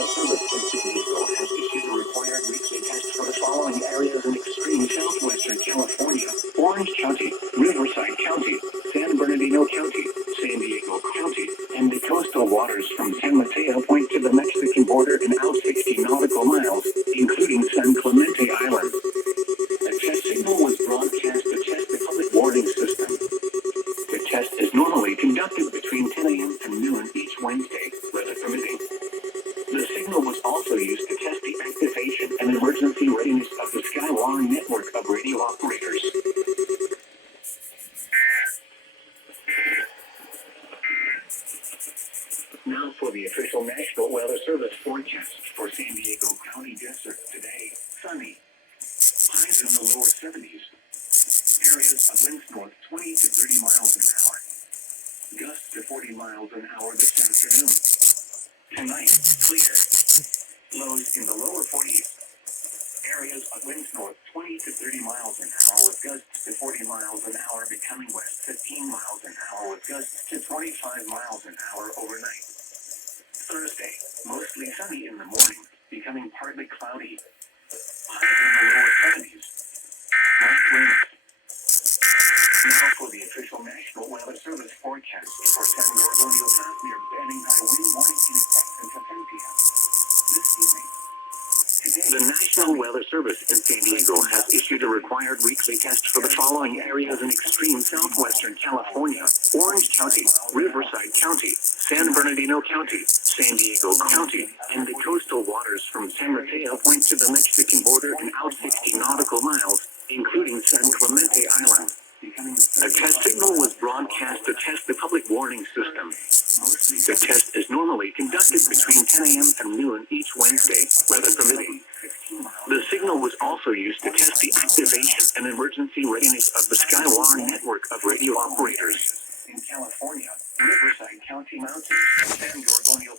Weather Service in San Diego has issued a required weekly test for the following areas in extreme southwestern California: Orange County, Riverside County, San Bernardino County, San Diego County, and the coastal waters from San Mateo Point to the Mexican border and out 60 nautical miles, including San Clemente Island. A test signal was broadcast to test the public warning system. The test is normally conducted between 10 a.m. and noon each Wednesday, weather permitting. The signal was also used to test the activation and emergency readiness of the Skywire network of radio operators. Now for the official National Weather Service forecast for San Diego County Desert today. Sunny. Highs in the lower 70s. Areas of winds north 20 to 30 miles an hour. Gusts to 40 miles an hour this afternoon. Tonight, clear. Lows in the lower 40s. Areas of winds north 20 to 30 miles an hour with gusts to 40 miles an hour becoming west 15 miles an hour with gusts to 25 miles an hour overnight. Thursday, mostly sunny in the morning, becoming partly cloudy. Highs in the lower 70s. Light winds. Now for the official National Weather Service forecast for San Gorgonio Pass near Banning High wind warning in effect until 10 p.m. this evening. Today, the National Weather Service in San Diego has issued a required weekly test for the following areas in extreme southwestern California: Orange County, Riverside County, San Bernardino County, San Diego County, and the coastal waters from San Mateo Point to the Mexican border and out 60 nautical miles, including San Clemente Island. A test signal was broadcast to test the public warning system. The test is normally conducted between 10 a.m. and noon each Wednesday, weather permitting. The signal was also used to test the activation and emergency readiness of the Skywire network of radio operators. In California, Riverside County Mountains and San Gorgonio